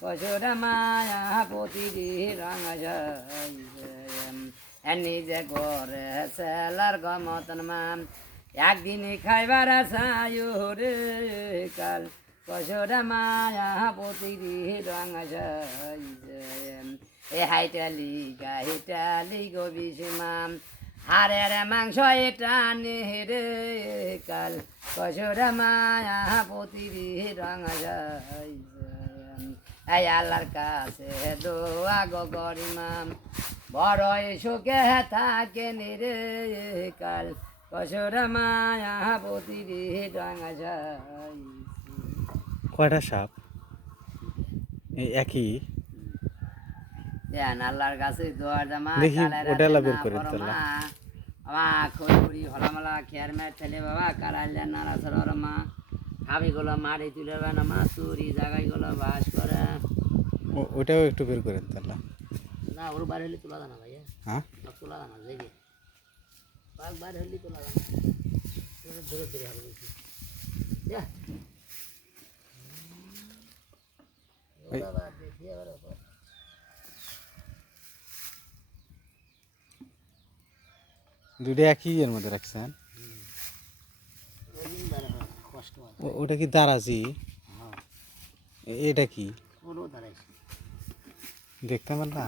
কসুরা মায়া প্রতিটি রঙ নিজে করে সেলার গমতন মাম একদিন খাইবার আশায়ু রে কাল কসুরা মায়া প্রতিটি রঙ এ হাইটালি গাহিটালি গবিসিমাম হারের মাংস এটা নেহরে কাল কসুরা মায়া প্রতিটি রঙ এই আল্লাহর কাছে দোয়া গো গরিমাম বড় সুখে থাকে নিরে কাল কসুরা মায়া প্রতিটি রঙ কয়টা সাপ একই আল্লাহর কাছে দোয়া জামা দেখি ওটা এলা বের করে দিতে মা খড়ি হলামালা খেয়ার ম্যাট ছেলে বাবা কারাইলে নারা সর মা খাবিগুলো মারি তুলে না মা চুরি জায়গাগুলো বাস করে ওটাও একটু বের করে দিতে না ওর বাইরে হলে তোলা জানা ভাইয়া হ্যাঁ তোলা জানা যাইবে পাক বাইরে হলে তোলা জানা ধরে ধরে হবে বেশি দেখি আবার দুটো একই এর মধ্যে রাখছেন ওটা কি দারাজি এটা কি দেখতে পারলা